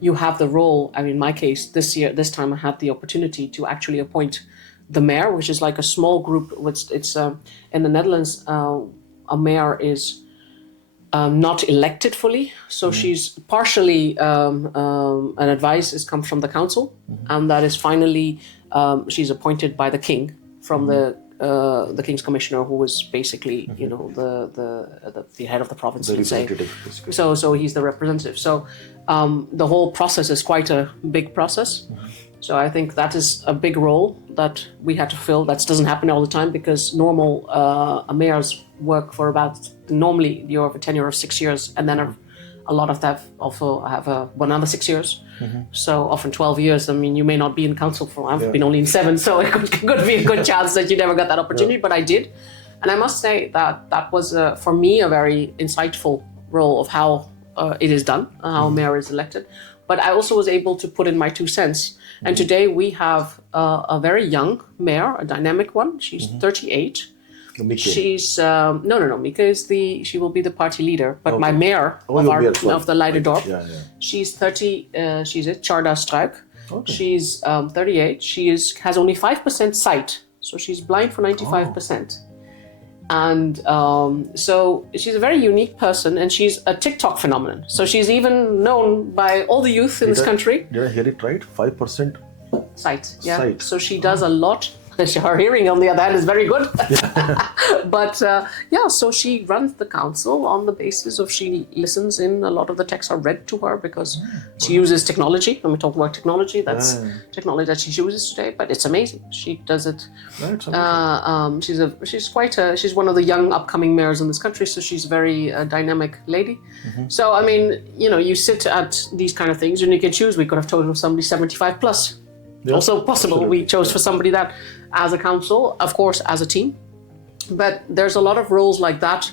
You have the role. I mean, in my case, this time I had the opportunity to actually appoint the mayor, which is like a small group. It's in the Netherlands, a mayor is not elected fully, so she's partially an advice comes from the council, and that is finally she's appointed by the king from the king's commissioner, who was basically the head of the province. The representative, basically. So he's the representative. So the whole process is quite a big process. So I think that is a big role that we had to fill. That doesn't happen all the time, because a mayor's work for normally you have a tenure of 6 years, and then a lot of that also have another 6 years. So often 12 years. I mean, you may not be in council I've been only in 7, so it could be a good chance that you never got that opportunity, but I did. And I must say that was, for me, a very insightful role of how it is done, how a mayor is elected. But I also was able to put in my 2 cents. And today we have a very young mayor, a dynamic one. She's 38. Mika. She's no. Mika is she will be the party leader. But my mayor of the Leiderdorp, she's 30. She's a Charda Struik. Okay. She's 38. She has only 5% sight, so she's blind for 95%. And so she's a very unique person, and she's a TikTok phenomenon. So she's even known by all the youth in this country. Did I hear it right? 5% sight. Yeah. Sight. So she does a lot. Her hearing, on the other hand, is very good. But so she runs the council on the basis of she listens in. A lot of the texts are read to her because she uses technology. When we talk about technology, that's technology that she uses today. But it's amazing. She does it. She's one of the young upcoming mayors in this country. So she's a very dynamic lady. So I mean, you sit at these kind of things and you can choose. We could have chosen somebody 75 plus. Yeah, also possible. Absolutely. We chose for somebody that, as a council, of course, as a team. But there's a lot of roles like that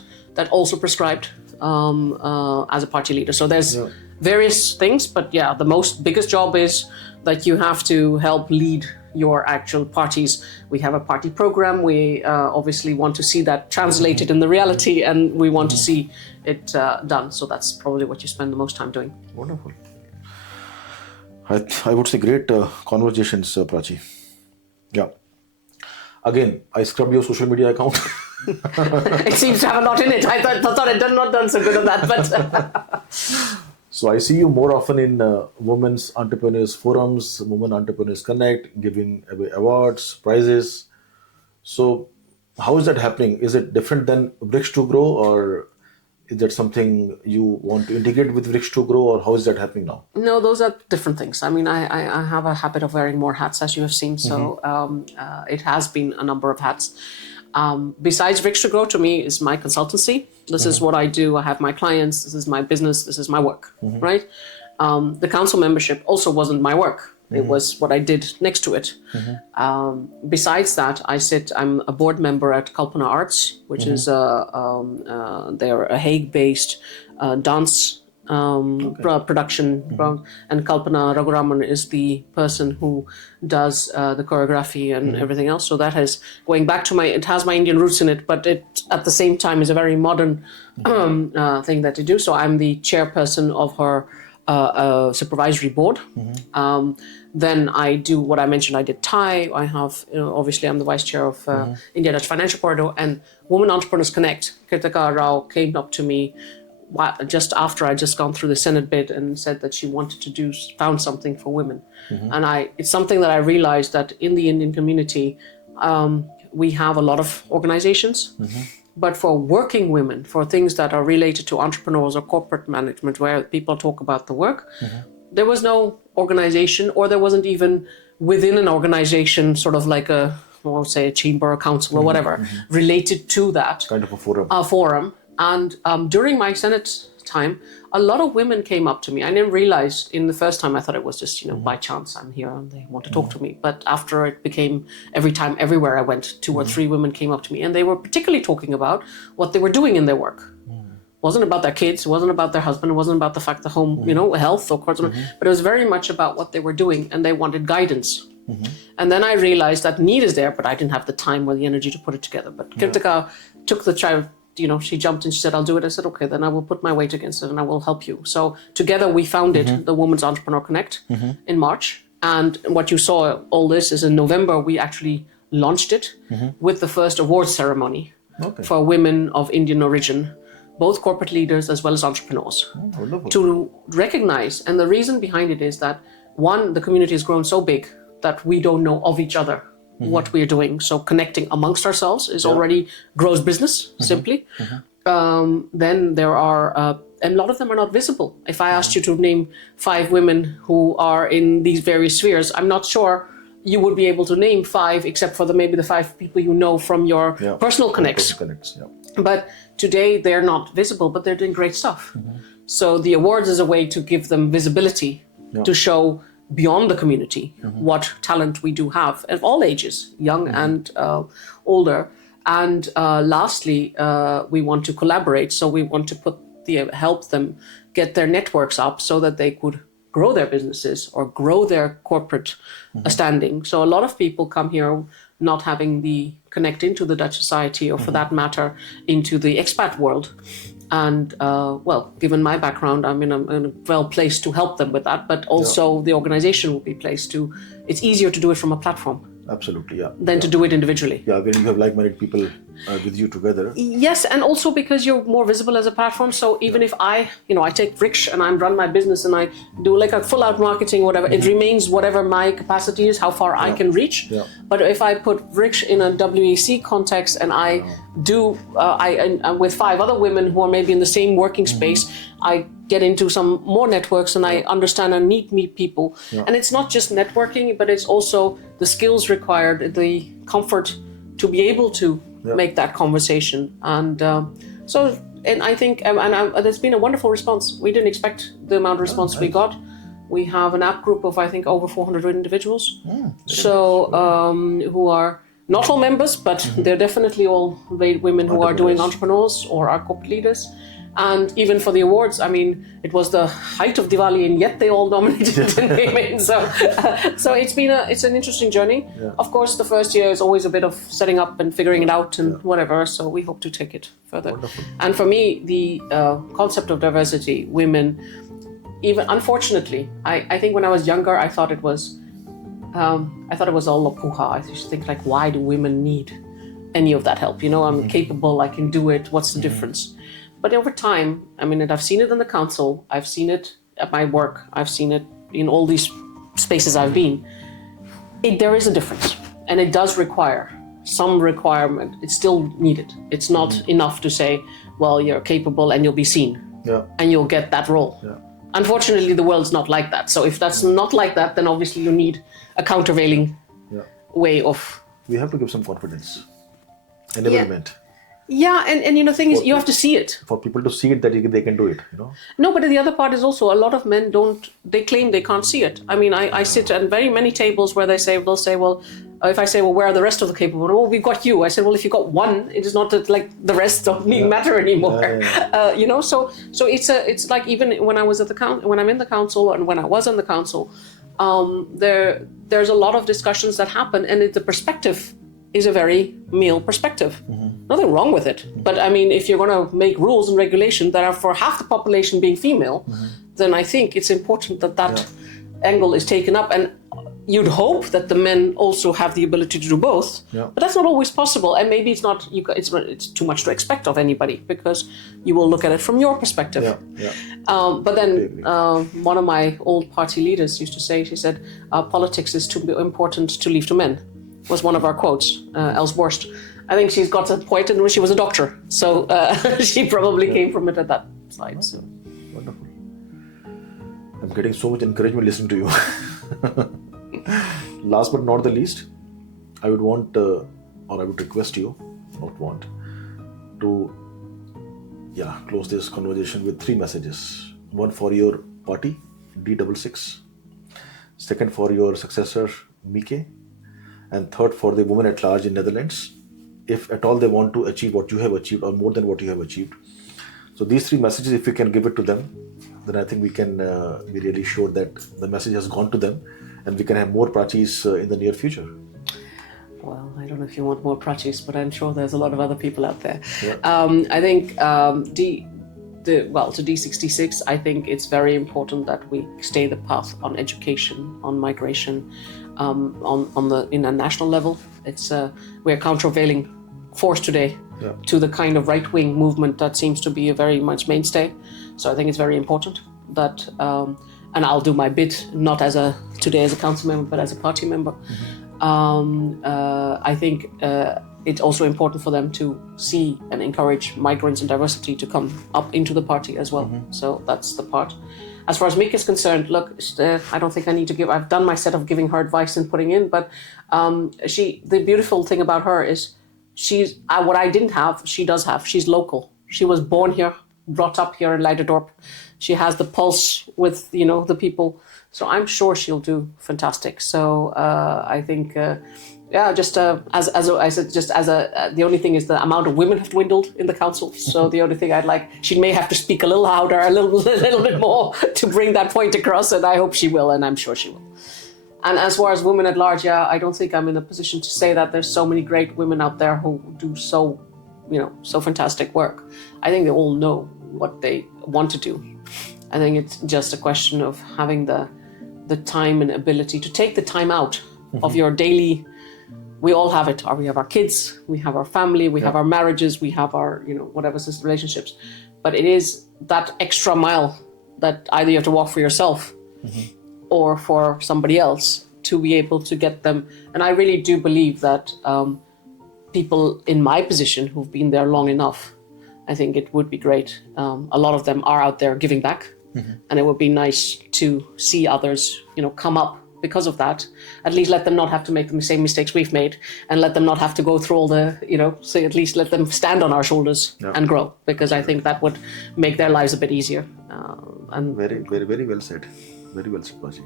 also prescribed as a party leader. So there's various things, but the biggest job is that you have to help lead your actual parties. We have a party program. We obviously want to see that translated in the reality, and we want to see it done. So that's probably what you spend the most time doing. Wonderful. I would say great conversations, Prachee. Yeah. Again, I scrubbed your social media account. It seems to have a lot in it. I thought I'd not done so good on that, but. So I see you more often in Women's Entrepreneurs Forums, Women Entrepreneurs Connect, giving away awards, prizes. So how is that happening? Is it different than Bricks to Grow, or is that something you want to integrate with Bricks to Grow, or how is that happening now? No, those are different things. I mean, I have a habit of wearing more hats, as you have seen. So it has been a number of hats. Besides Bricks to Grow, to me, is my consultancy. This is what I do. I have my clients. This is my business. This is my work, right? The council membership also wasn't my work. It was what I did next to it. Besides that, I'm a board member at Kalpana Arts, which is they're a Hague-based dance production. And Kalpana Raghuraman is the person who does the choreography and everything else. So that has, going back to it has my Indian roots in it, but it at the same time is a very modern thing that they do. So I'm the chairperson of her a supervisory board. Then I do what I mentioned. I did Thai. I have, obviously, I'm the vice chair of India Dutch Financial Corridor, and Women Entrepreneurs Connect. Kirtika Rao came up to me just after I just gone through the Senate bid and said that she wanted to found something for women. And it's something that I realized that in the Indian community, we have a lot of organizations, but for working women, for things that are related to entrepreneurs or corporate management, where people talk about the work, there was no organization, or there wasn't even within an organization, sort of like a chamber or council or whatever, related to that. Kind of a forum. A forum. And during my Senate time, a lot of women came up to me. I didn't realize in the first time, I thought it was just, by chance I'm here and they want to talk to me. But after it became, every time, everywhere I went, 2 or 3 women came up to me, and they were particularly talking about what they were doing in their work. It wasn't about their kids, it wasn't about their husband, it wasn't about the fact that home, health or course, but it was very much about what they were doing, and they wanted guidance. And then I realized that need is there, but I didn't have the time or the energy to put it together. But Kirtika took the child. She jumped and she said, I'll do it. I said, okay, then I will put my weight against it and I will help you. So together we founded the Women's Entrepreneur Connect in March. And what you saw, all this is in November, we actually launched it with the first awards ceremony for women of Indian origin, both corporate leaders as well as entrepreneurs, to recognize. And the reason behind it is that, one, the community has grown so big that we don't know of each other. What we are doing. So connecting amongst ourselves is already grows business, simply. Then there are, and a lot of them are not visible. If I asked you to name 5 women who are in these various spheres, I'm not sure you would be able to name 5, except for maybe the 5 people you know from your personal connects. But today they're not visible, but they're doing great stuff. So the awards is a way to give them visibility, to show beyond the community what talent we do have at all ages, young and older. And lastly, we want to collaborate. So we want to help them get their networks up so that they could grow their businesses or grow their corporate standing. So a lot of people come here not having the connect into the Dutch society, or for that matter, into the expat world. And given my background, I'm well placed to help them with that, but also the organization will be placed to, it's easier to do it from a platform. Absolutely, yeah. Than to do it individually. Yeah, when you have like-minded people with you together. Yes, and also because you're more visible as a platform. So even if I take Riksh and I run my business and I do like a full-out marketing, whatever, it remains whatever my capacity is, how far I can reach. Yeah. But if I put Riksh in a WEC context and I do, I'm with 5 other women who are maybe in the same working space, I get into some more networks and I understand and meet people. Yeah. And it's not just networking, but it's also the skills required, the comfort to be able to make that conversation. And I think there's been a wonderful response. We didn't expect the amount of response we got. We have an app group of, I think, over 400 individuals. Who are not all members, but they're definitely all women who are doing entrepreneurs or are corporate leaders. And even for the awards, it was the height of Diwali, and yet they all nominated and came in. So it's an interesting journey. Yeah. Of course, the first year is always a bit of setting up and figuring it out and whatever. So we hope to take it further. Wonderful. And for me, the concept of diversity, women, even unfortunately, I think when I was younger, I thought it was all lopuha. I used to think like, why do women need any of that help? I'm capable, I can do it. What's the difference? But over time, I've seen it in the council, I've seen it at my work, I've seen it in all these spaces I've been. There is a difference, and it does require some requirement. It's still needed. It's not enough to say, well, you're capable and you'll be seen, and you'll get that role. Yeah. Unfortunately, the world's not like that. So if that's not like that, then obviously you need a countervailing way of... We have to give some confidence, enablement. Yeah, and the thing is, you have to see it. For people to see it, that they can do it, No, but the other part is also, a lot of men they claim they can't see it. I sit at very many tables where they'll say, well, if I say, well, where are the rest of the capable? Well, we've got you. I said, well, if you got one, it is not that, like, the rest don't matter anymore. So it's like, even when I was at when I'm in the council and when I was in the council, there's a lot of discussions that happen, and the perspective is a very male perspective. Nothing wrong with it. But if you're going to make rules and regulations that are for half the population being female, then I think it's important that angle is taken up. And you'd hope that the men also have the ability to do both, but that's not always possible. And maybe it's not. It's too much to expect of anybody, because you will look at it from your perspective. But then one of my old party leaders used to say, she said, "Politics is too important to leave to men." Was one of our quotes. Els Borst. I think she's got a point, and she was a doctor, so she probably came from it at that side. So wonderful. I'm getting so much encouragement listening to you. Last but not the least, I would want, or I would request you, not want, to close this conversation with 3 messages. One for your party, D66. Second for your successor, Mike. And third for the women at large in Netherlands, if at all they want to achieve what you have achieved or more than what you have achieved. So these 3 messages, if you can give it to them, then I think we can be really sure that the message has gone to them, and we can have more Prachees in the near future. Well, I don't know if you want more Prachees, but I'm sure there's a lot of other people out there. I think to D66, I think it's very important that we stay the path on education, on migration, in a national level. It's we're a countervailing force today to the kind of right-wing movement that seems to be a very much mainstay. So I think it's very important that, and I'll do my bit, not today as a council member, but as a party member. I think it's also important for them to see and encourage migrants and diversity to come up into the party as well. So that's the part. As far as Mika is concerned, look, I don't think I need to give, I've done my set of giving her advice and putting in, but the beautiful thing about her is she's, what I didn't have, she does have. She's local. She was born here, brought up here in Leiderdorp. She has the pulse with, the people. So I'm sure she'll do fantastic. So I think, just as I said, the only thing is the amount of women have dwindled in the council. So the only thing she may have to speak a little louder, a little bit more to bring that point across. And I hope she will, and I'm sure she will. And as far as women at large, I don't think I'm in a position to say that there's so many great women out there who do so fantastic work. I think they all know what they want to do. I think it's just a question of having the time and ability to take the time out of your daily. We all have it. We have our kids, we have our family, we have our marriages, we have our, whatever relationships. But it is that extra mile that either you have to walk for yourself or for somebody else to be able to get them. And I really do believe that people in my position who've been there long enough, I think it would be great. A lot of them are out there giving back. And it would be nice to see others, come up because of that. At least let them not have to make the same mistakes we've made, and let them not have to go through all the, so at least let them stand on our shoulders and grow, because I think that would make their lives a bit easier. And very, very, very well said. Very well said, Prachee.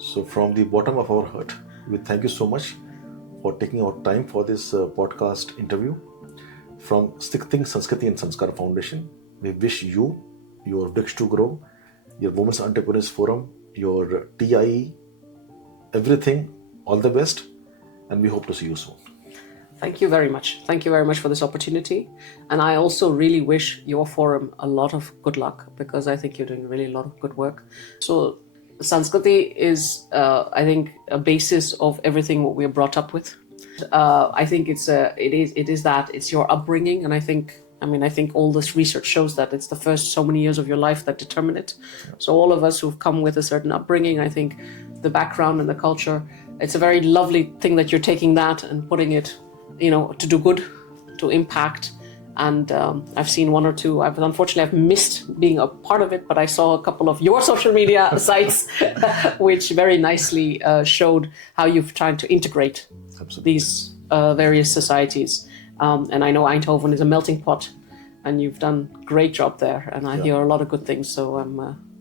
So from the bottom of our heart, we thank you so much for taking our time for this podcast interview. From Think Sanskriti and Sanskar Foundation, we wish you, your Bricks to Grow, your Women's Entrepreneurs Forum, your TIE, everything, all the best, and we hope to see you soon. Thank you very much. Thank you very much for this opportunity. And I also really wish your forum a lot of good luck, because I think you're doing really a lot of good work. So Sanskriti is, I think, a basis of everything what we're brought up with. I think it is that it's your upbringing, and I think all this research shows that it's the first so many years of your life that determine it. So all of us who've come with a certain upbringing, I think the background and the culture, it's a very lovely thing that you're taking that and putting it, to do good, to impact. And I've seen one or two. Unfortunately, I've missed being a part of it, but I saw a couple of your social media sites, which very nicely showed how you've tried to integrate these various societies. And I know Eindhoven is a melting pot, and you've done a great job there. And I hear a lot of good things. So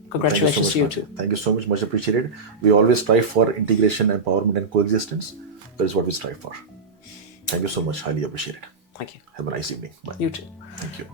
congratulations to you too. Thank you so much. Much appreciated. We always strive for integration, empowerment, and coexistence. That is what we strive for. Thank you so much. Highly appreciate it. Thank you. Have a nice evening. Bye. You too. Thank you.